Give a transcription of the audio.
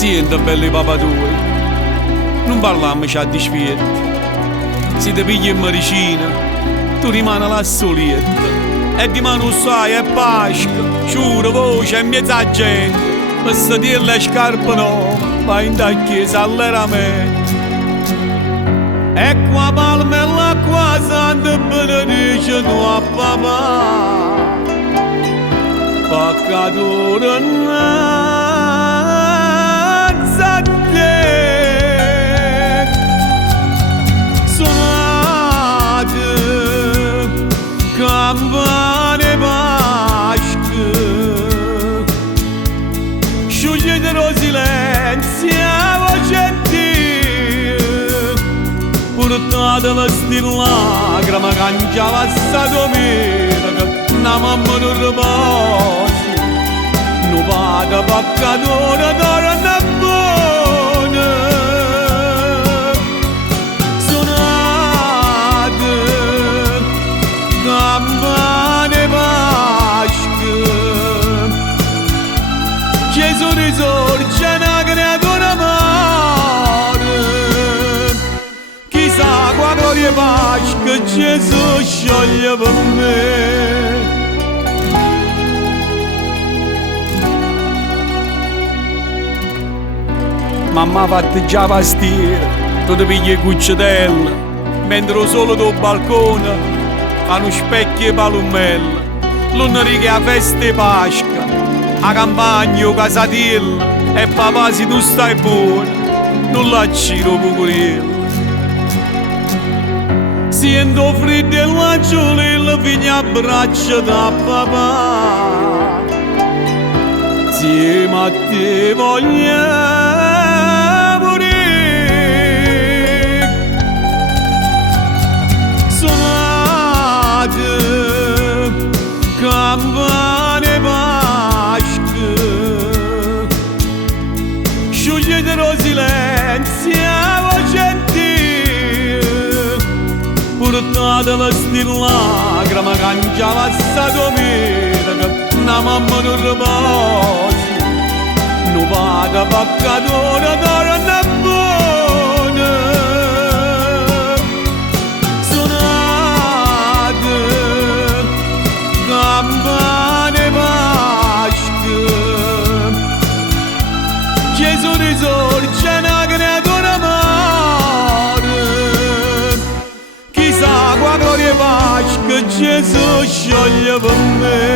Senti belli papà tuoi, non parliamoci a dispetto. Se ti pigli in medicina, tu rimani la solietta. E di mano sai è Pasqua, giuro voce e mezza gente. Per sedere le scarpe no, vai in da chiesa alleramento. E qua palma e l'acqua santa benedice tu a papà. Peccatore innanzi a te. Suonate campane Pasqua, sciogliete lo silenzio a voce Dio. Portate la stillagrama cangiava sta domenica, na mamma non riposi, non paga peccatore d'oro e buona. Suonate campane Pasqua, Gesù risorge una creatura amore. Chissà qua gloria e Pasqua Gesù scioglie per me. Mamma fatti già pastire, tu ti pigli cucciatelle, mentre solo tu balcone fanno specchi e palumelle. L'una riga a festa di Pasqua, a campagna o casatilla, e papà se tu stai buono, non la giro cucurilla. Sento freddo e la giolilla figlia a braccia da papà. Insieme a te voglio campane Pasqua, sciogliete lo silenzio a voce Dio. Portate la stillagrama cangiava sta domenica, na mamma non riposi, non paga peccatore d'oro e buona. Campane Pasqua, Gesù risorge una creatura amore. Chissà qua gloria e Pasqua Gesù scioglie per me.